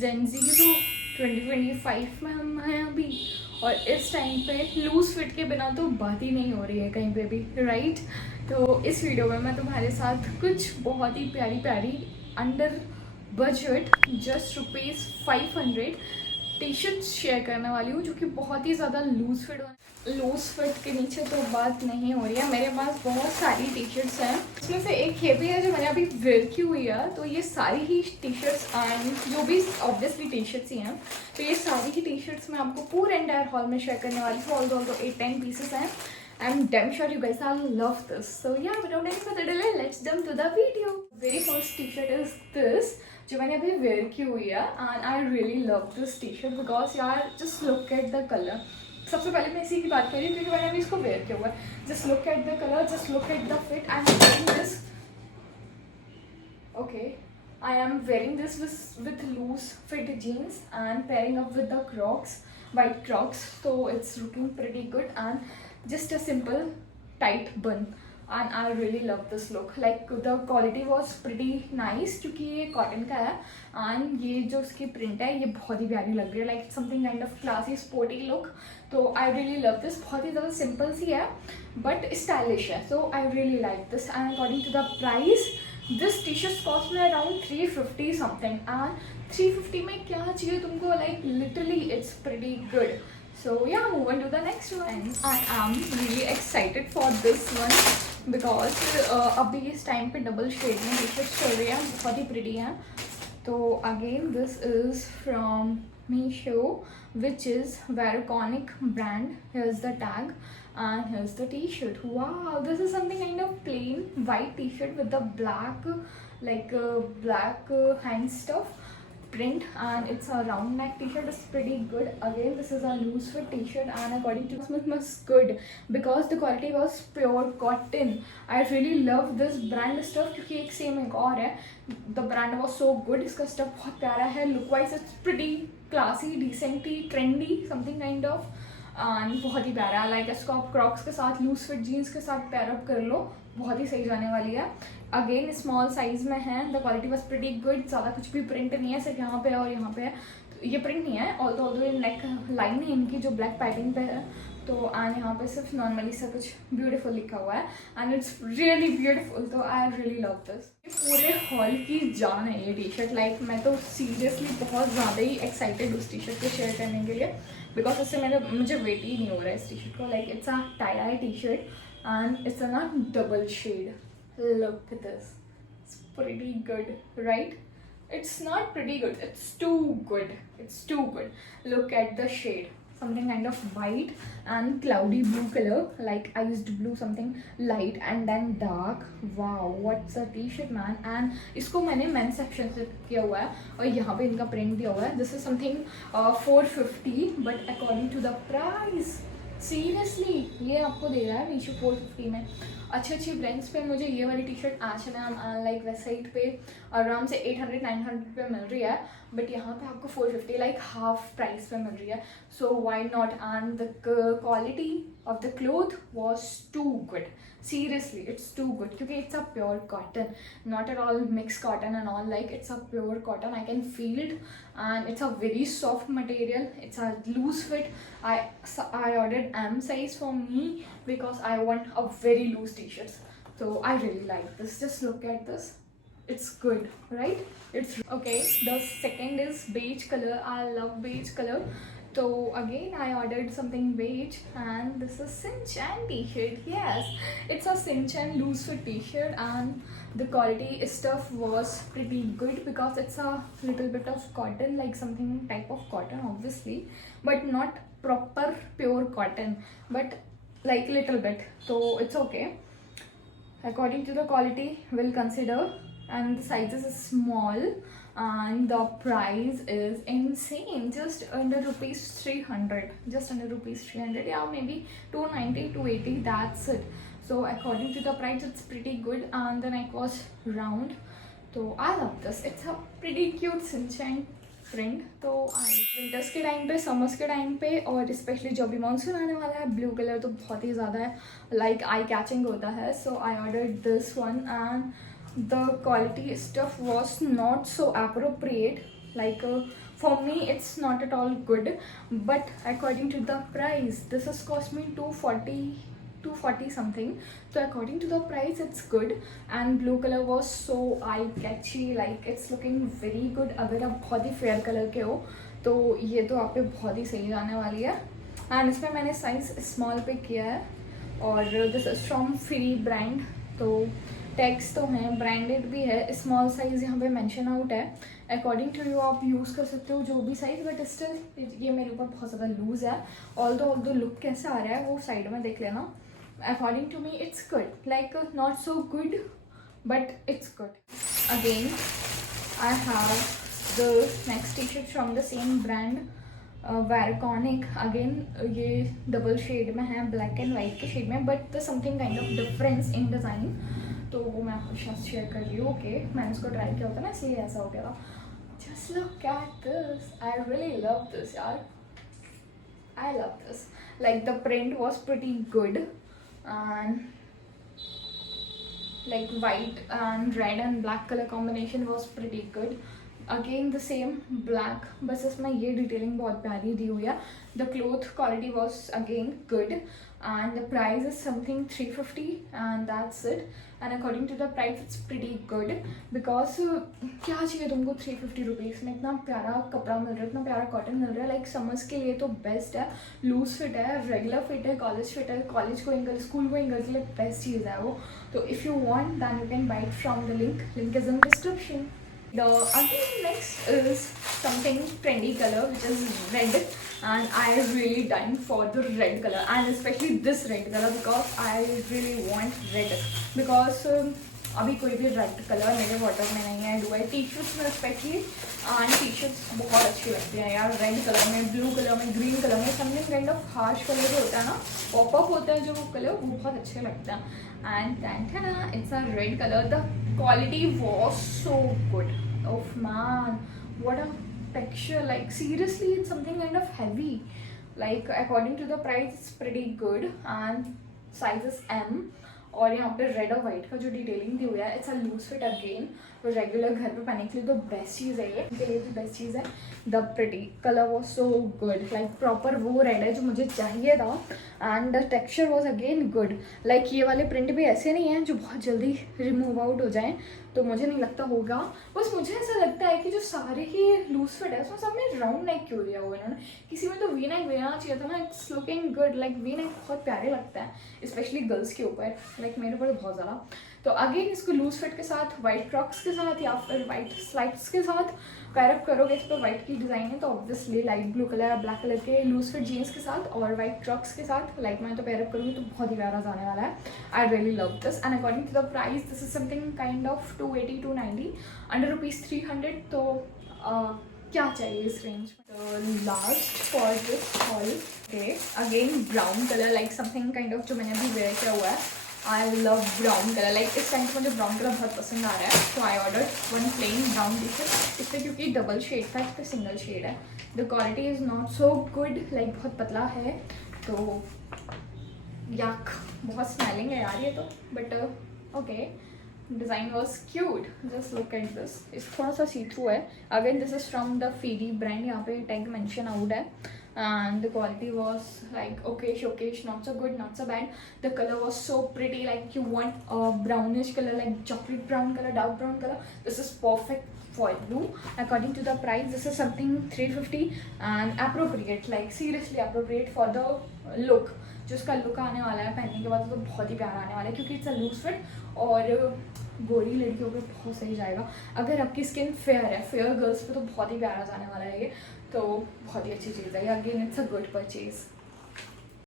Gen Z तो 2025 में हम हैं अभी, और इस टाइम पे लूज फिट के बिना तो बात ही नहीं हो रही है कहीं पे भी, राइट। तो इस वीडियो में मैं तुम्हारे साथ कुछ बहुत ही प्यारी प्यारी under budget just ₹500 T shirts share करने वाली हूँ, जो कि बहुत ही ज़्यादा लूज फिट के नीचे तो बात नहीं हो रही है। मेरे पास बहुत सारी टी शर्ट्स हैं, इसमें से एक ये भी है जो मैंने अभी वेयर की हुई है। तो ये सारी ही टी शर्ट्स एंड जो भी ऑब्वियसली टी शर्ट्स ही हैं, तो ये सारी ही टी शर्ट्स मैं आपको पूरे एंटायर हॉल में शेयर करने वाली हूँ। ऑल्दो 8-10 पीसेस हैं। I'm damn sure you guys all love this. So yeah, without any further delay, let's jump to the video. Very first t-shirt is this, जो मैंने अभी वेयर की हुई है and I really love this T shirt because यार just look at the colour. सबसे पहले मैं इसी की बात करी क्योंकि मैंने अभी इसको वेयर किया हुआ है। Just look at the colour, just look at the fit. I am wearing this, okay, I am wearing this with loose fit jeans and pairing up with the Crocs, white Crocs. So it's looking pretty good and just a simple tight bun. And I really love this look. Like the quality was pretty nice क्योंकि ये cotton का है and ये जो इसकी print है ये बहुत ही प्यारी लग रही है। Like something kind of classy sporty look. तो I really love this. बहुत ही ज़्यादा सिंपल सी है but stylish है. So I really like this. And according to the price, this T shirt cost में अराउंड 350 समथिंग एंड 350 में क्या चाहिए तुमको, like literally it's pretty good. So yeah move on to the next one. I am really excited for this one because अभी इस time पे double shade में T shirt चल रही है, बहुत ही प्रीटी हैं। तो again this is from Meesho, which is Variconic brand. Here's the tag and here's the t-shirt. Wow, this is something kind of plain white t-shirt with the black like black hand stuff print, and it's a round neck t-shirt. It's pretty good. Again, this is a loose fit t-shirt and according to Smith was good because the quality was pure cotton. I really love this brand stuff क्योंकि एक same एक और है। The brand was so good. इसका stuff बहुत प्यारा है। Look wise it's pretty classy, decently trendy, something kind of, and बहुत ही प्यारा है। लाइक इसको आप क्रॉक्स के साथ लूज फिट जीन्स के साथ पेयर अप कर लो, बहुत ही सही जाने वाली है। अगेन स्मॉल साइज में है। The quality was pretty good. ज़्यादा कुछ भी प्रिंट नहीं है, सिर्फ यहाँ पे और यहाँ पे है। तो ये प्रिंट नहीं है, ऑल्दो नेक लाइन है इनकी जो ब्लैक पैटर्न पे है। तो एंड यहाँ पे सिर्फ नॉर्मली सा कुछ ब्यूटीफुल लिखा हुआ है एंड इट्स रियली ब्यूटीफुल। तो आई रियली लव दिस। पूरे हॉल की जान है ये टी शर्ट। लाइक मैं तो सीरियसली बहुत ज़्यादा ही एक्साइटेड उस टी शर्ट को शेयर करने के लिए बिकॉज उससे मुझे वेट ही नहीं हो रहा है इस टी शर्ट को। Like it's a tie I T shirt and it's a double shade. Look at this, it's pretty good, right? It's not pretty good, it's too good, it's too good. Look at the shade, something kind of white and cloudy blue color. Like I used blue, something light and then dark. Wow, what's a t-shirt man. And इसको मैंने mains section से किया हुआ है और यहाँ पे इनका प्रिंट दिया हुआ है। This is something 450 but according to the price seriously ये आपको दे रहा है मीशो 450 में। अच्छी ब्रांड्स पे मुझे ये वाली T shirt H&M like website पे आराम से 800-900 पे मिल रही है, बट यहाँ पे आपको 450 लाइक हाफ प्राइस पे मिल रही है। So why not. And the quality of the cloth was too good, seriously it's too good क्योंकि it's a pure cotton, not at all mixed cotton and all, like it's a pure cotton. I can feel it and it's a very soft material. It's a loose fit. I ordered M size for me because I want a very loose t-shirts. So I really like this. Just look at this, it's good, right? It's okay. The second is beige color. I love beige color. So again I ordered something beige and this is Sinchan t-shirt. Yes, it's a Sinchan loose fit t-shirt and the quality stuff was pretty good because it's a little bit of cotton, like something type of cotton obviously, but not proper pure cotton, but like little bit. So it's okay. According to the quality we'll consider, and the sizes is small and the price is insane, just under rupees 300, just under rupees 300, yeah, maybe 290 280, that's it. So according to the price it's pretty good and the neck was round. So I love this. It's a pretty cute Sinchan print. तो winters के time पे, summers के time पे और specially जो भी monsoon आने वाला है, ब्लू कलर तो बहुत ही ज़्यादा है लाइक आई कैचिंग होता है। So I ordered this one and the quality stuff was not so appropriate, like For me it's not at all good, but according to the price, this has cost me 240 something. So according to the price it's good. And blue color was so eye catchy, like it's looking very good. अगर आप बहुत ही fair colour के हो तो ये तो आप पे बहुत ही सही जाने वाली है. एंड इसमें मैंने साइज स्मॉल पे किया है और this is from free brand. तो टैग्स तो हैं, ब्रांडेड भी है, स्मॉल साइज़ यहाँ पे मेंशन आउट है. अकॉर्डिंग टू यू आप यूज़ कर सकते हो जो भी साइज़, बट स्टिल ये मेरे ऊपर बहुत ज़्यादा लूज़ है. ऑल दो लुक कैसा आ रहा है वो साइड में देख लेना. According to me it's good, like not so good but it's good. Again I have the next T shirt from the same brand, वैरकॉनिक. अगेन ये डबल शेड में है, ब्लैक एंड वाइट के शेड में, but the something kind of difference in design. तो वो मैं आपके साथ शेयर कर रही हूँ. ओके, मैंने इसको ट्राई किया होता ना, इसलिए ऐसा हो गया था. Just look at this, I really love this यार. I love this. Like the print was pretty good and like white and red and black color combination was pretty good. Again the same black, बस इसमें ये detailing बहुत प्यारी दी हुई है. The cloth quality was again good and the price is something 350 and that's it. And according to the price it's pretty good because क्या चाहिए तुमको 350 रुपीज़ में इतना प्यारा कपड़ा मिल रहा है, इतना प्यारा कॉटन मिल रहा है. लाइक समर्स के लिए तो बेस्ट है. लूज फिट है, रेगुलर फिट है, कॉलेज फिट है, college going girl, school going girl के लिए बेस्ट चीज़ है वो. तो if you want then you can buy it from the link is in description. The again next is something trendy color which is red, and I really dying for the red color and especially this red color because I really want red because अभी कोई भी red colour मेरे water में नहीं है. Do I T shirts में specially, and T shirts बहुत अच्छी लगती हैं यार रेड कलर में, ब्लू कलर में, ग्रीन कलर में. Something kind of harsh colour जो होता है ना, पॉपअप होता है जो कलर, वो बहुत अच्छे लगते हैं. And it's a red colour. The quality was so good. Oh man, what a texture. Like seriously, it's something kind of heavy. Like according to the price it's pretty good and size is M. और यहाँ पे red और white का जो detailing दी हुई है, it's a loose fit again. तो रेगुलर घर पे पहनने के लिए तो बेस्ट चीज़ है, ये इनके लिए भी बेस्ट चीज़ है. The pretty colour was so good, like proper वो रेड है जो मुझे चाहिए था. And the texture was again good. Like ये वाले प्रिंट भी ऐसे नहीं हैं जो बहुत जल्दी रिमूव आउट हो जाएँ, तो मुझे नहीं लगता होगा. बस मुझे ऐसा लगता है कि जो सारे ही लूज फिट है उसमें सब में राउंड नेक क्यों दिया हुआ इन्होंने. किसी में तो वी नेक देना चाहिए था ना. It's looking good. Like V neck बहुत प्यारे लगता है स्पेशली गर्ल्स के ऊपर, लाइक मेरे ऊपर बहुत ज़्यादा. तो अगेन इसको लूज फिट के साथ, वाइट क्रॉक्स के साथ या फिर वाइट स्लाइड्स के साथ पैरअप करोगे. इस पर वाइट की डिज़ाइन है तो ऑब्वियसली लाइट ब्लू कलर या ब्लैक कलर के लूज फिट जीन्स के साथ और वाइट क्रॉक्स के साथ, लाइक मैं तो पैरअप करूँगी तो बहुत ही प्यारा जाने वाला है. I really love this. And according to the price this is something kind of 280 290 under ₹300. तो क्या चाहिए इस रेंज में. Last for this haul okay, again brown colour, like something kind of जो मैंने अभी वेयर किया हुआ है. I love brown colour. Like इस टाइम मुझे ब्राउन कलर बहुत पसंद आ रहा है. तो I order one plain brown T shirt. इस पर क्योंकि डबल शेड था, इस पर सिंगल शेड है. The quality is not so good, like बहुत पतला है. तो याक बहुत स्मेलिंग है यार ये तो, but okay. Design was cute. Just look at this. इस थोड़ा सा सी थ्रू है. Again this is from the फीडी brand. यहाँ पे टैग मेंशन आउट है. And the quality was like okayish, not so good, not so bad. The color was so pretty. Like you want a brownish color, like chocolate brown color, dark brown color, this is perfect for you. According to the price this is something 350 and appropriate, like seriously appropriate for the look. जो उसका look आने वाला है पहनने के बाद तो बहुत ही प्यारा आने वाला है क्योंकि इट्स अ लूज फिट और गोरी लड़कियों पे बहुत सही जाएगा. अगर आपकी स्किन फेयर है, फेयर गर्ल्स पे तो बहुत ही प्यारा जाने वाला है ये. तो बहुत ही अच्छी चीज़ है. Again it's a good purchase.